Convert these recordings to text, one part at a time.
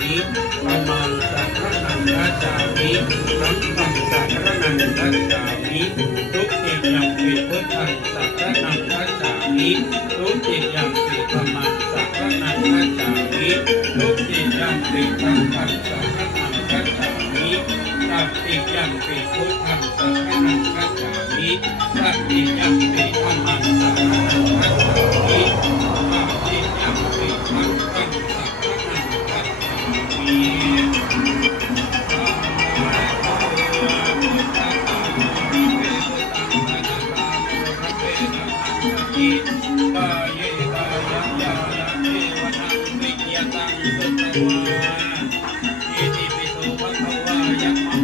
มิธรรมังสังฆังคัจฉามิสังฆังสังฆังคัจฉามิทุติยัมปิพุทธังสังฆังคัจฉามิทุติยัมปิธรรมังสังฆังคัจฉามิทุติยัมปิสังฆังสังฆังคัจฉามิสัตติยัมปิพุทธังสังฆังคัจฉามิสัตติยัม ยเยกา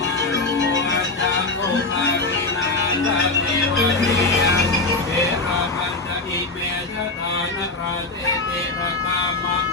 านราเตติระกามะ